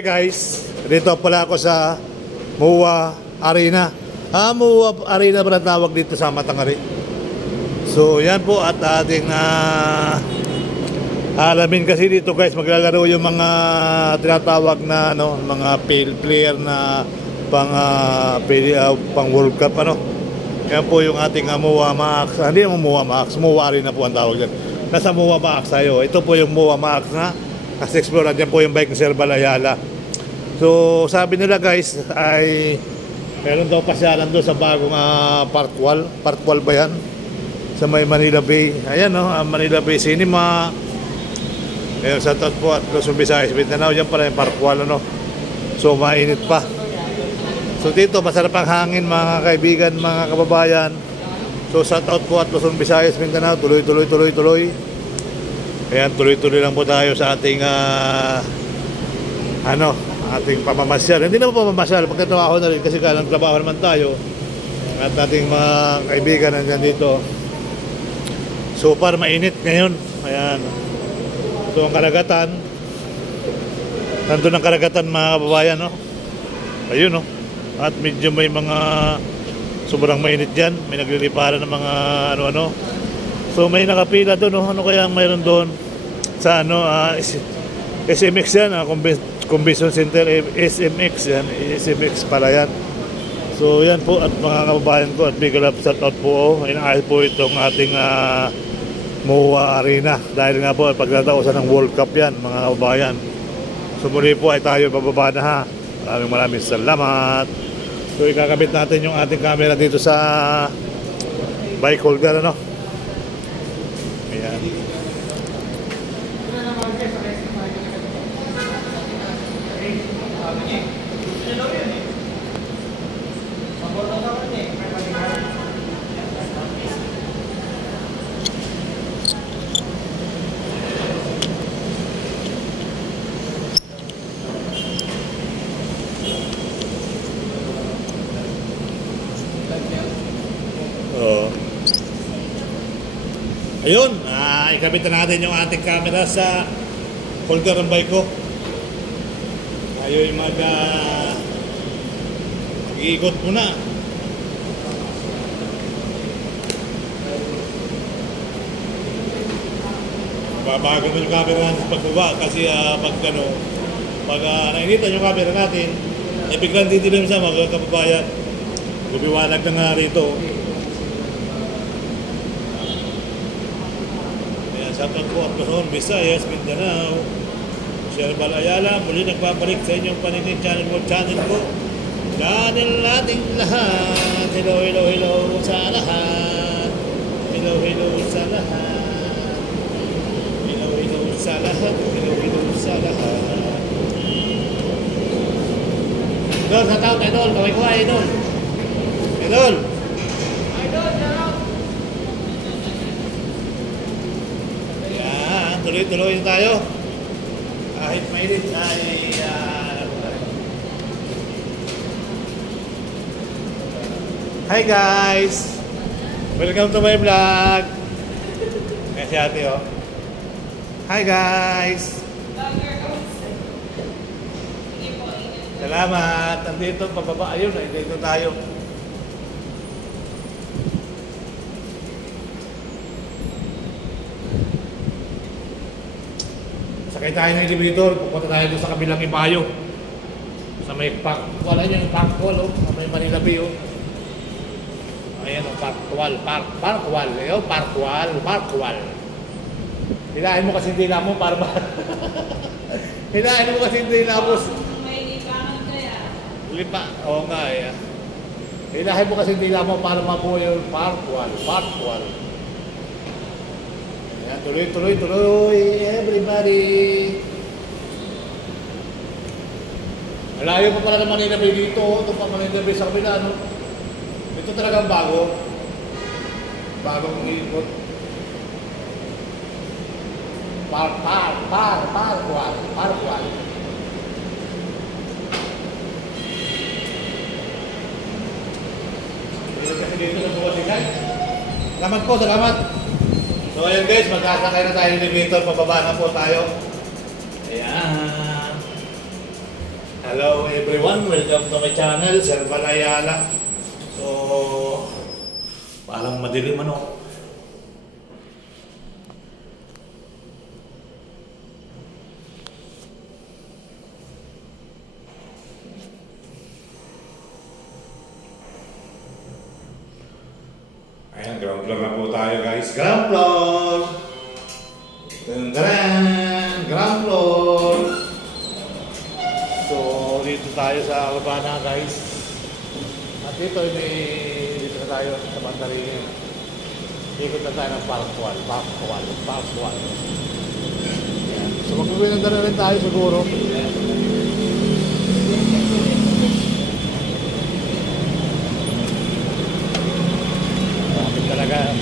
Hey guys, dito pala ako sa MOA Arena. MOA Arena ba tawag dito sa Matangari. So yan po at ating alamin kasi dito guys, maglalaro yung mga tinatawag na mga player na pang World Cup Yan po yung ating MOA Max. Hindi naman MOA Max, MOA Arena po ang tawag dyan. Nasa MOA Max tayo. Ito po yung MOA Max na explore. Diyan po yung bike ni Sir Balayala. So sabi nila guys ay meron daw pasyalan doon sa bagong park wall ba yan? Sa may Manila Bay. Ayan Manila Bay Cinema. Ayun sa tot po at Luzon, Visayas, Mindanao. Yan pala yung park wall So mainit pa. So dito masarap ang hangin mga kaibigan, mga kababayan. So sa tot po at Luzon, Visayas, Mindanao. Tuloy. Ayan, tuloy lang po tayo sa ating ating pamamasyal. Hindi naman pamamasyal, pagkatrabaho na rin kasi nagtrabaho naman tayo at ating mga kaibigan nandyan dito. So par mainit ngayon. Ayan. So ang karagatan, nandun ang karagatan mga kababayan Ayun At medyo may mga sobrang mainit dyan. May nagliliparan ng mga So may nakapila doon Ano kaya mayroon doon sa SMX yan, Convention Center SMX yan, SMX pala yan. So yan po at mga kababayan ko at big love shout out po inaayos po itong ating MOA Arena dahil nga po pagtatausan ng World Cup yan mga kababayan. So muli po ay tayo bababa na maraming salamat. So ikakabit natin yung ating camera dito sa bike holder Ayan. Ayun, ikabit na natin yung ating camera sa holder ng bike ko. Ayun, mag-iikot muna. Babago mo yung camera natin pagbaba kasi pag nainitan yung camera natin, biglang didilim sa mga kababayan. Bumiwanag na nga rito. Shoutout po at Luzon, Visayas, Mindanao. Sir Balayala, muli nagbabalik sa inyong paningin channel ko. Channel nating lahat. Hello sa lahat. Hello sa lahat. Hello sa lahat. Hello sa lahat. Idol, shoutout Idol. Kaway Idol. Idol. Tuloy tayo. Kahit mainit ay Hi guys! Welcome to my vlog. Si ate Hi guys! Salamat! Nandito pababa. Ayun, dito tayo. Sakay tayo ng elevator, pupunta tayo doon sa kabilang ibayo. Sa may park wall, ayun yung park wall sa may Manila Bay Ayan ang park wall, park wall. Hilahin mo kasi hindi mo para Hilahin mo kasi hindi mo. May lipangan kaya. Oo nga Hilahin mo kasi hindi mo para mabuo yung park wall. Tuloy, everybody. Malayo pa pala ng Manila Bay dito. Ito pa Manila Bay sa kabila, Ito talagang bagong ikot. Park wall. Dito sa buwan sigay. Salamat. So ayun guys, magkasakay na tayo ng elevator, pababa na po tayo. Ayan. Hello everyone, welcome to my channel, Sir Balayala. So, parang madilim ano. Ayan, ground floor na po tayo guys. Ground floor! Tandaran! Ground floor! So, dito tayo sa Urbana guys. At dito na tayo sa Mandarin. Ikot na tayo ng Parkwal. Ayan. So, magpipinanda na rin tayo siguro. Kapit talaga.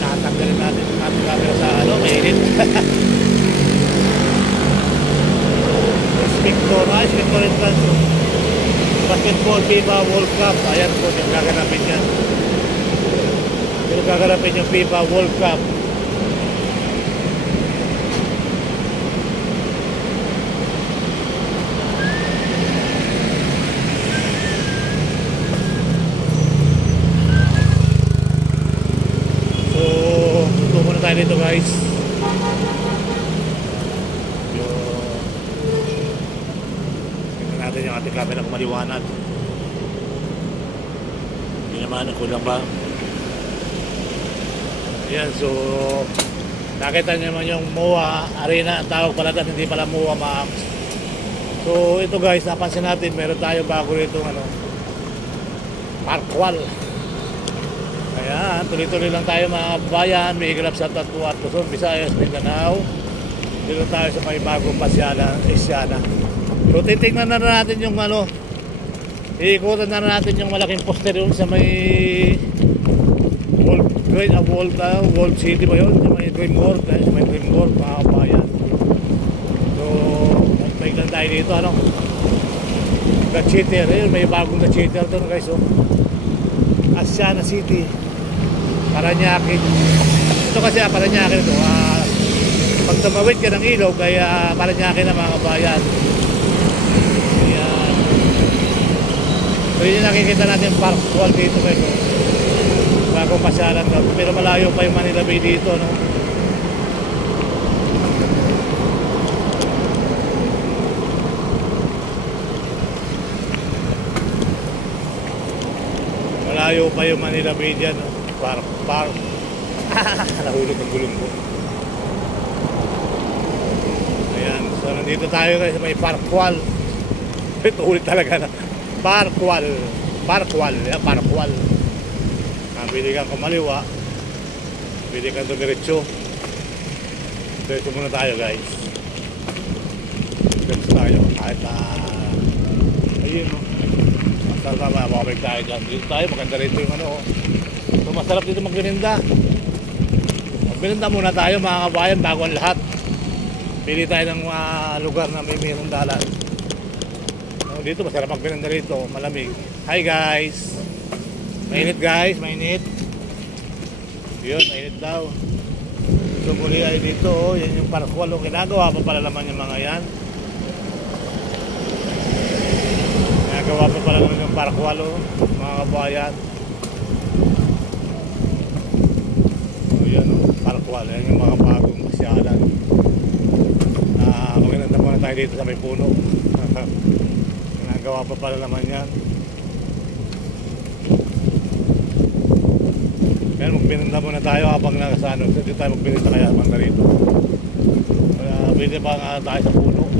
Tatanggalin natin yung ating camera sa mainit. Spector entrance. Basketball FIBA World Cup. Ayan po, yung gaganapin yan. Yung gaganapin yung FIBA World Cup. Dito guys, tingnan natin yung ating camera kung maliwanag. Hindi naman, kulang ba? Ayan, so nakita nyo naman yung MOA Arena, ang tawag pala doon, hindi pala MOA Max. So ito guys, napansin natin meron tayo bago rito Parkwal. Ayan, tuloy-tuloy lang tayo mga bayan. May igalap sa Tatuo at Luzon, Visayas, Mindanao. Dito tayo sa may bagong pasyanan, Asiana. So titignan na natin yung iikutan na natin yung malaking poster yun sa may World City ba yun? Sa may Dream World, sa may Dream World mga bayan. So may lang tayo dito The Cheater, may bagong The Cheater doon guys. Asiana City, Paranaque. Ito kasi Paranaque ito. Pag tumawid ka ng ilog kaya Paranaque na mga kabayan. Ayan. So yun nakikita natin yung Parkwal dito guys. Bagong pasyalan daw. Pero malayo pa yung Manila Bay dito Malayo pa yung Manila Bay dyan. Park. Nahulog ang gulong ko. Ayan. So nandito tayo guys sa may Parkwal. Ito ulit talaga Parkwal. Parkwal. Pili kang kumaliwa. Pili kang tumiretso. Diretso muna tayo guys. Diretso tayo. Kahit ayun Tama, makapag tayo dyan. Dito tayo, maganda rito yung So masarap dito magbininda. Magbininda muna tayo mga kabayan bago ang lahat. Pili tayo ng lugar na may dalan. Dito masarap magbininda rito, malamig. Hi guys. Mainit guys, mainit. Yun, mainit daw. So muli ay dito, yan yung Parkwal. Ginagawa pa pala naman yung mga yan. Gawa pa pala naman yung Parkwal mga kabayan. So yan Parkwal, yan yung mga bagong pasyalan. Maganda muna tayo dito sa may puno. Nagawa pa pala naman yan. Kaya magpinanda muna tayo habang nasa dito tayo magpinanda kaya habang narito. Pwede pa nga tayo sa puno.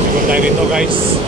Siguro tayo dito guys.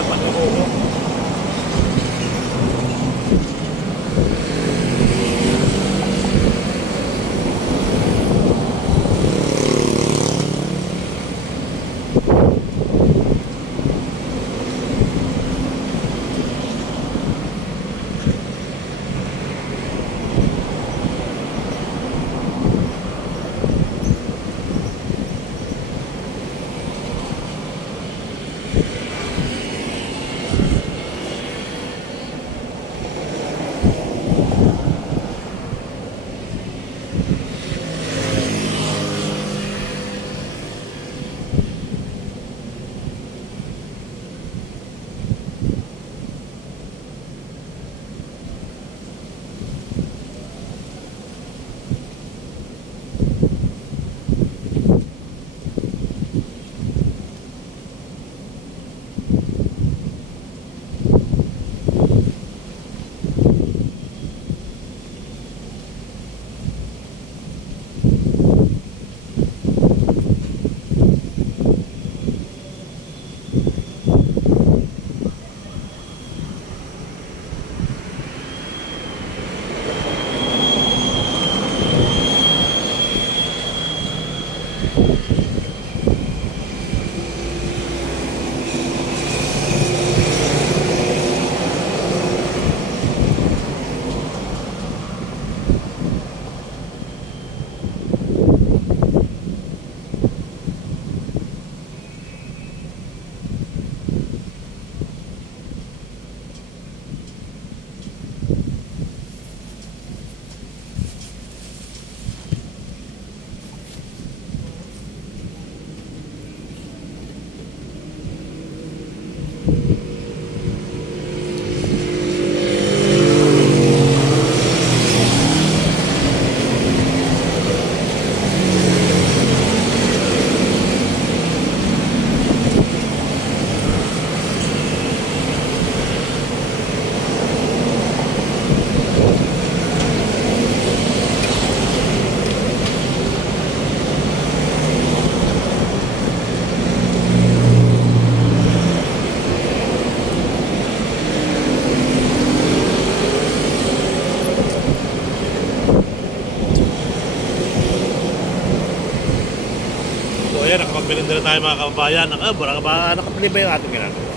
ng pagkakuko. Ayan, nakapagpilindra tayo mga kababayan. Nakapili ba yung ating ginagawa?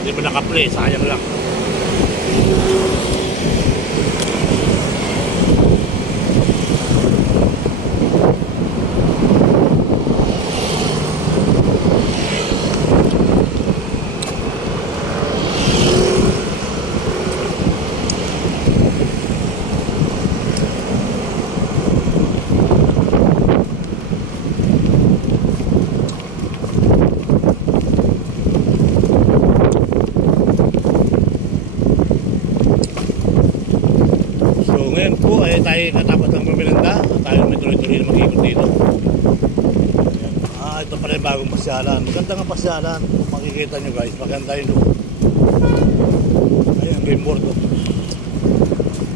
Hindi mo nakapili, sayang lang. Ngayon po ay tayo katapos ng mabilanda. Tayo may tuloy-tuloy na mag-ikot dito. Ito pala yung bagong pasyalan. Maganda nga pasyalan. Makikita nyo guys, maganda yung look. Ayan, game board.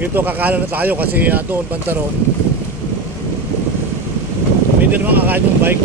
Dito kakala na tayo kasi doon Bantaron. May din naman kakain yung bike.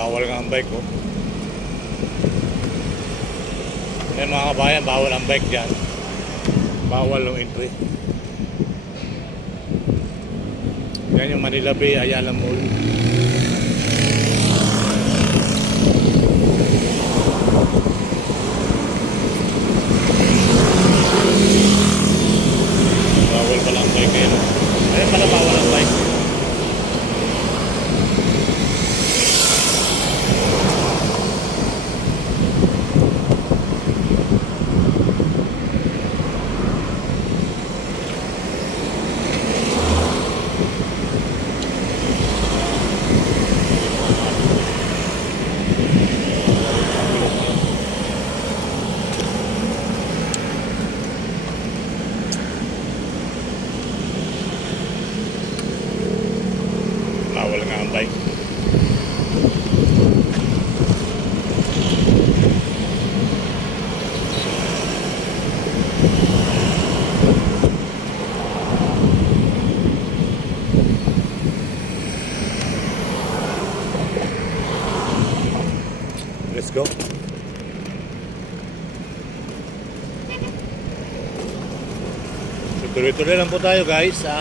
bawal nga ang bike ko. Yan mga kabayan, bawal ang bike dyan. Bawal yung entry. Yan yung Manila Bay, Ayala Mall. Bawal pala ang bike ngayon. Ayun pala bawal ang bike. Bawal nga ang bike. Let's go. Tuloy-tuloy lang po tayo guys sa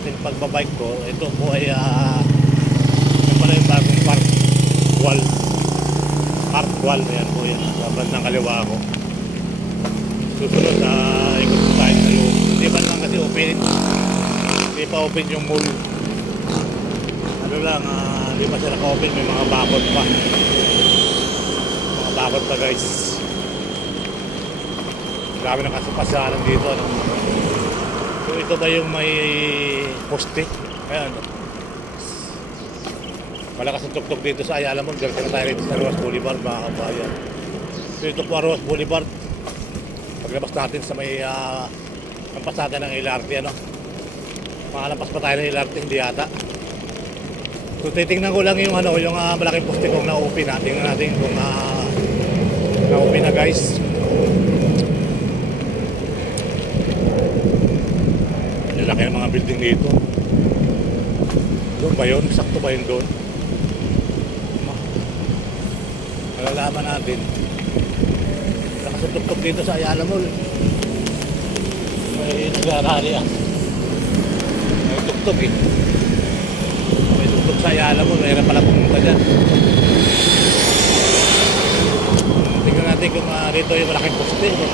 ating pagbabike ko. Ito po ay yung pala yung bagong park wall. Park wall. Ayan po yan. Sa bandang kaliwa ko. Susunod na ikot po tayo sa loob. Hindi ba lang kasi open. Hindi pa open yung mall. Ano lang, hindi pa sila ka-open. May mga bakod pa. Mga bakod pa guys. Grabe na kasapasyanan dito. Ano? So ito ba yung may poste? Ayan. Malakas ang tuktok dito sa Ayala Mall. Diretso na tayo rito sa Rojas Boulevard, mga kabayan. So ito po ang Rojas Boulevard. Paglabas natin sa may ang pasada ng LRT, ano? Makalampas pa tayo ng LRT, hindi yata. So titingnan ko lang yung ano, yung malaking poste kung na-open na. Tingnan natin kung na-open na guys. Laki ng mga building dito. Doon ba yun? Sakto ba yun doon? Malalaman natin. Nakasutok-tok dito sa Ayala Mall. May nag-arari may tuktok eh. May tuktok sa Ayala Mall. Mayroon pala pumunta dyan. Tingnan natin kung dito yung malaking poste. Kung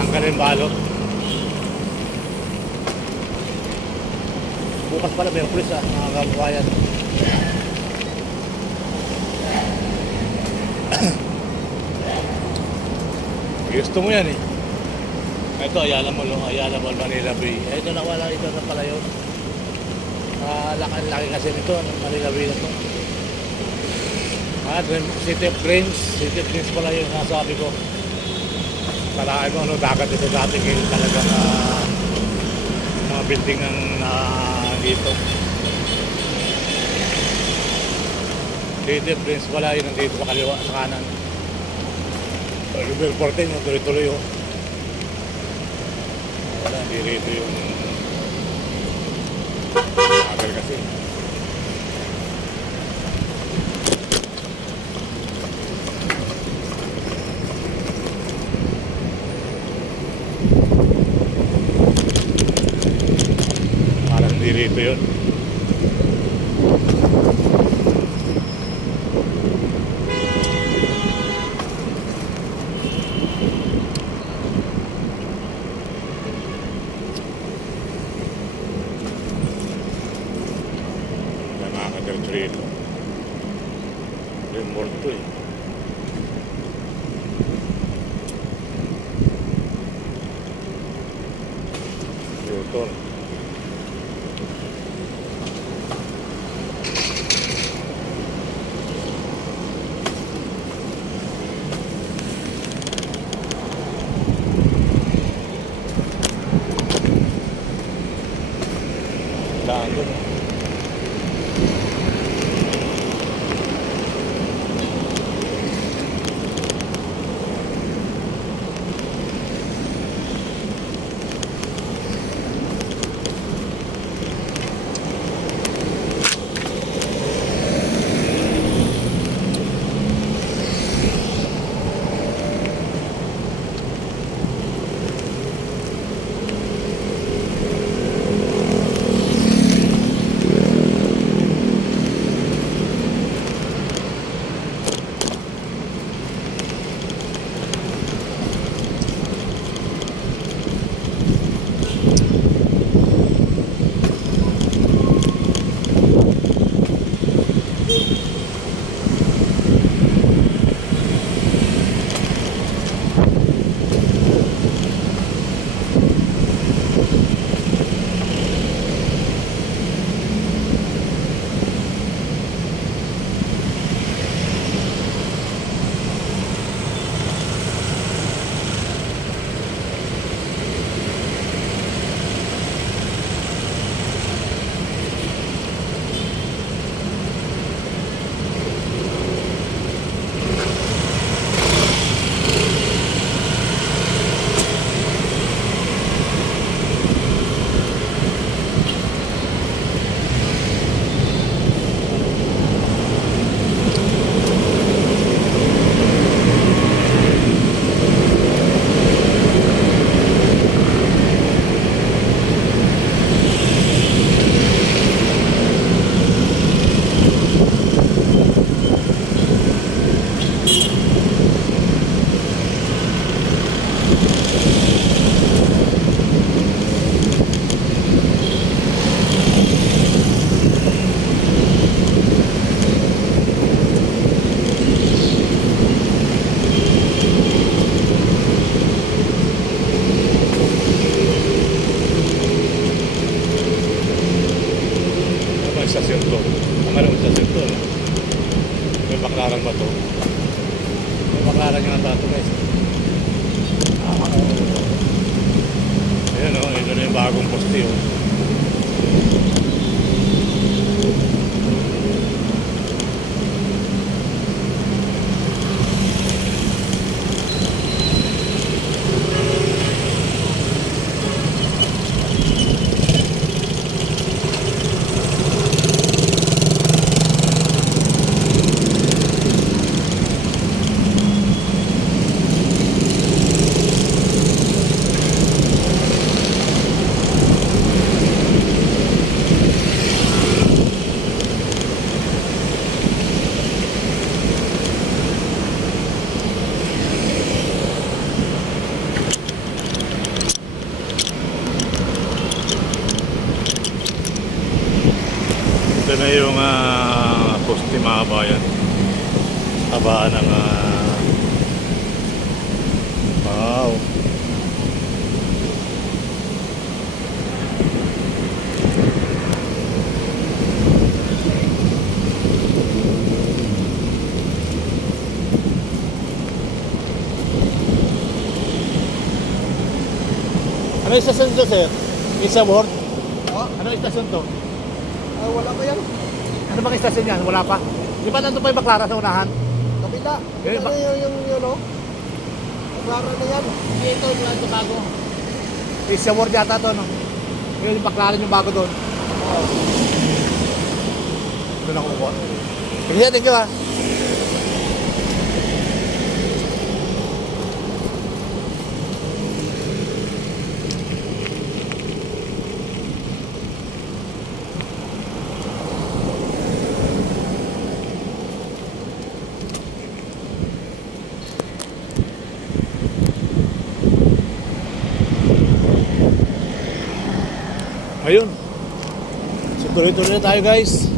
tanggalin balot. Bukas pala may pulis mga kababayan. Gusto mo yan eh. Ito Ayala Mall, Ayala Mall, Manila Bay. Ito na wala, ito na pala yun. Laki kasi nito, Manila Bay na ito. City of Dreams. City of Dreams pala yung nasabi ko. Talaga mo ano, dagat ito dati ngayon talagang mga building ng dito. City of Dreams pala yun nandito sa kaliwa, sa kanan. River 14 yung tuloy-tuloy oh. Wala, hindi rito yung agal kasi. Parang hindi rito yun. Nakakadiretso yung mall to eh. U-turn. Daan doon. istasyon to. Ang anong istasyon to eh. May Baclaran ba to? May Baclaran yung ata to guys. Ayan o, ito na yung bagong poste o. Ito na yung poste mga bayan. Haba ng wow. Ano istasyon to, sir? Isa Ward? Oh, Ano istasyon to? wala pa yan. Ano bang istasyon yan? Wala pa? Di ba nandun pa yung Baclaran sa unahan? Kabila. Eh, Ano yung no? Baclaran na yan. Ito bago. Isa Ward yata to, no? Yung Baclaran yung bago doon. Oh. Doon ako kukuha. Sige, thank you ha. Ayun. So tuloy-tuloy na tayo guys.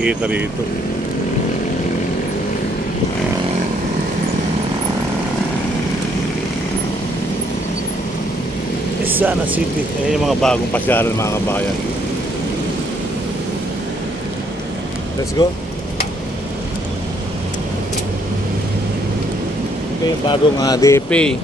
Kita rito. Sana City. Ayan yung mga bagong pasyaran mga kabayan. Let's go. Ito yung bagong DP.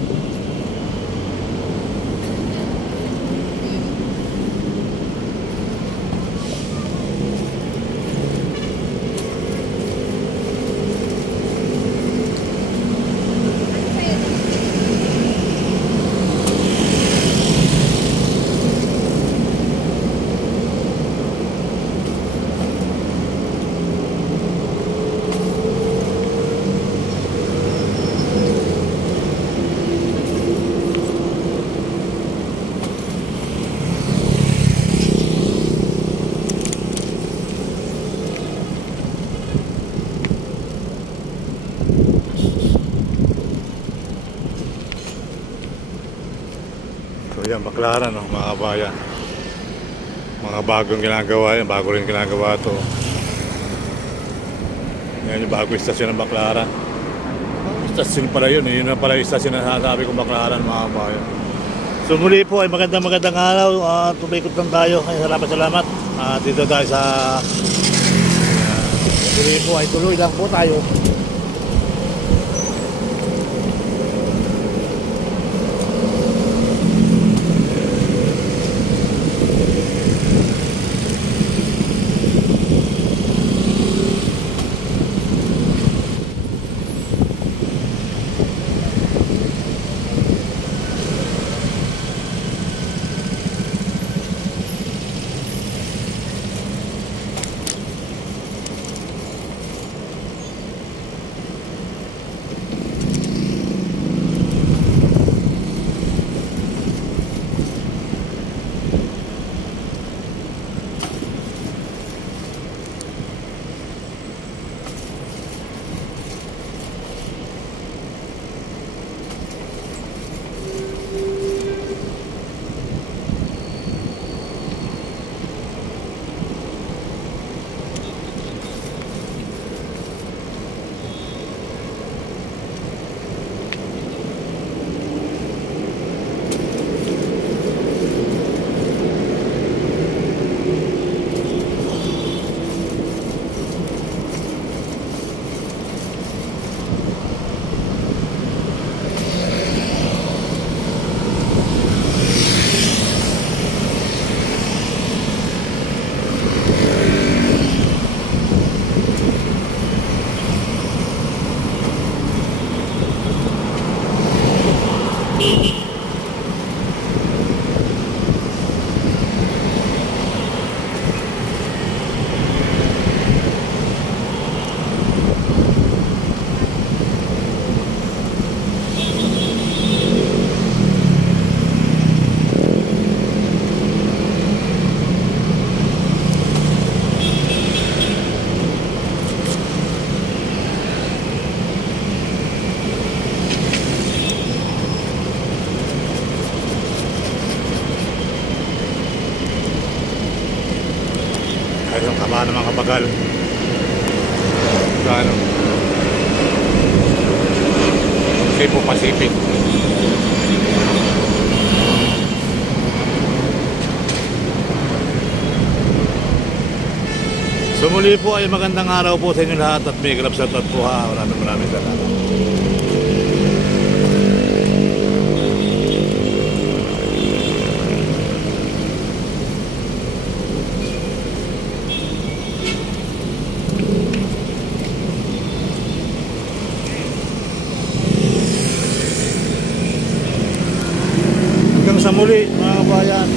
Yan, Baclaran, no, mga kabayan. Mga bagong ginagawa yan, bago rin ginagawa to. Yan yung bagong istasyon ng Baclaran. Istasyon pala yun, yun na pala yung istasyon na sabi kong Baclaran, mga kabayan. So muli po ay magandang araw. Tumikot lang tayo. Ay, salamat. Dito tayo sa tuloy po ay tuloy lang po tayo. Ay, ang kaba naman kabagal. Gano? Cebu Pacific. So muli po ay magandang araw po sa inyo lahat at may grab sa tot po ha. Maraming salamat. Hanggang sa muli mga kabayan.